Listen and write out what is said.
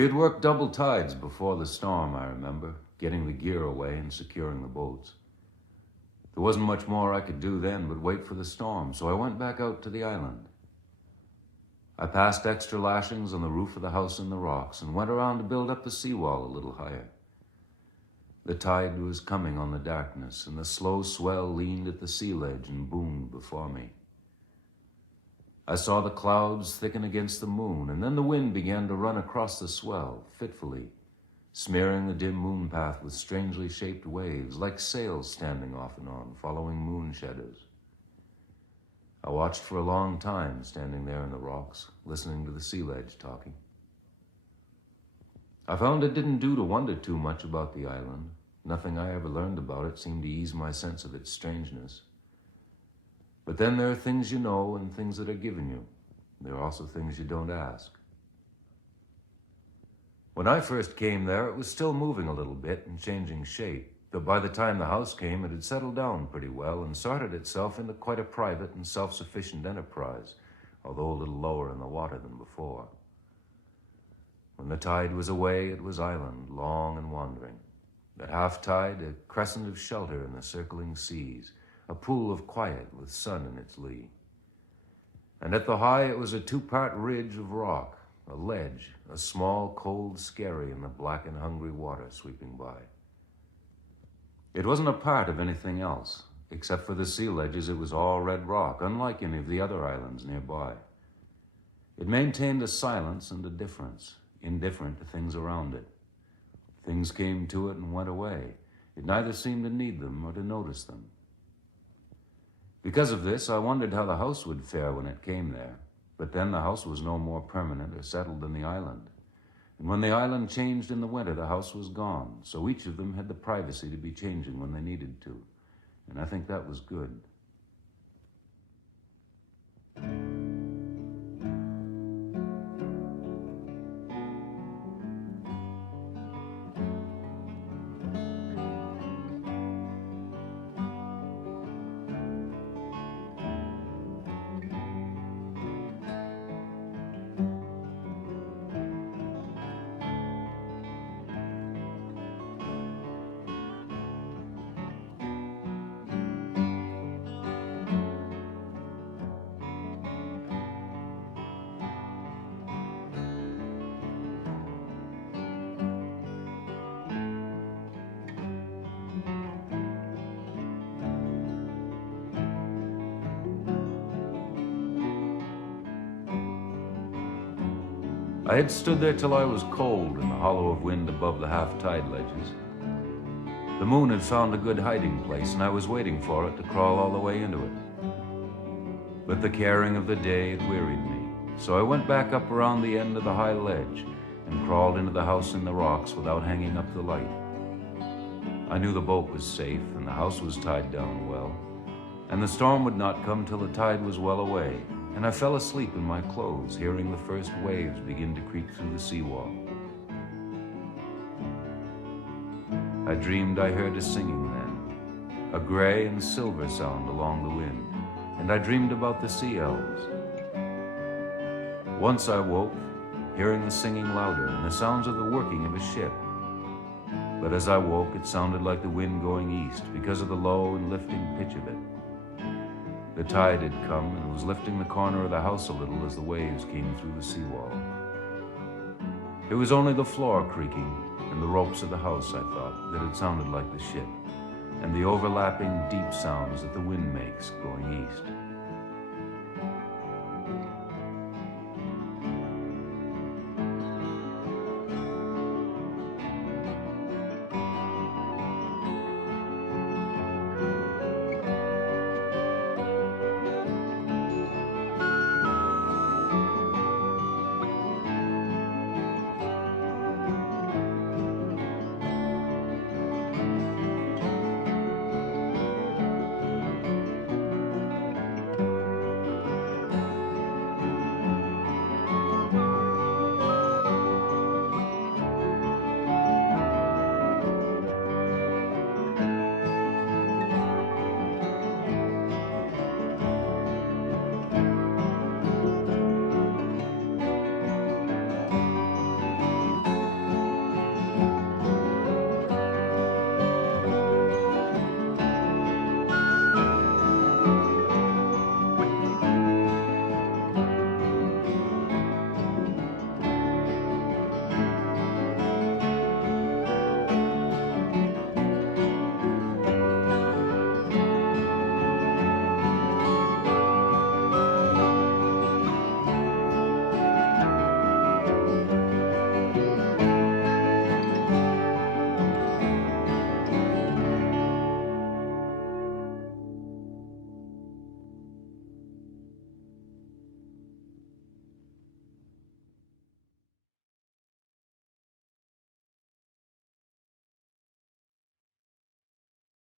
We had worked double tides before the storm, I remember, getting the gear away and securing the boats. There wasn't much more I could do then but wait for the storm, so I went back out to the island. I passed extra lashings on the roof of the house in the rocks and went around to build up the seawall a little higher. The tide was coming on the darkness, and the slow swell leaned at the sea ledge and boomed before me. I saw the clouds thicken against the moon, and then the wind began to run across the swell, fitfully, smearing the dim moon path with strangely shaped waves, like sails standing off and on, following moon shadows. I watched for a long time, standing there in the rocks, listening to the sea ledge talking. I found it didn't do to wonder too much about the island. Nothing I ever learned about it seemed to ease my sense of its strangeness. But then there are things you know and things that are given you. There are also things you don't ask. When I first came there, it was still moving a little bit and changing shape, but by the time the house came, it had settled down pretty well and sorted itself into quite a private and self-sufficient enterprise, although a little lower in the water than before. When the tide was away, it was island, long and wandering. At half-tide, a crescent of shelter in the circling seas, a pool of quiet with sun in its lee. And at the high, it was a two-part ridge of rock, a ledge, a small, cold skerry in the black and hungry water sweeping by. It wasn't a part of anything else. Except for the sea ledges, it was all red rock, unlike any of the other islands nearby. It maintained a silence and a difference, indifferent to things around it. Things came to it and went away. It neither seemed to need them or to notice them. Because of this, I wondered how the house would fare when it came there. But then the house was no more permanent or settled than the island. And when the island changed in the winter, the house was gone. So each of them had the privacy to be changing when they needed to. And I think that was good. I had stood there till I was cold in the hollow of wind above the half-tide ledges. The moon had found a good hiding place, and I was waiting for it to crawl all the way into it. But the caring of the day had wearied me, so I went back up around the end of the high ledge and crawled into the house in the rocks without hanging up the light. I knew the boat was safe and the house was tied down well, and the storm would not come till the tide was well away, and I fell asleep in my clothes, hearing the first waves begin to creep through the seawall. I dreamed I heard a singing then, a gray and silver sound along the wind, and I dreamed about the sea elves. Once I woke, hearing the singing louder and the sounds of the working of a ship. But as I woke, it sounded like the wind going east because of the low and lifting pitch of it. The tide had come and was lifting the corner of the house a little as the waves came through the seawall. It was only the floor creaking and the ropes of the house, I thought, that had sounded like the ship, and the overlapping deep sounds that the wind makes going east.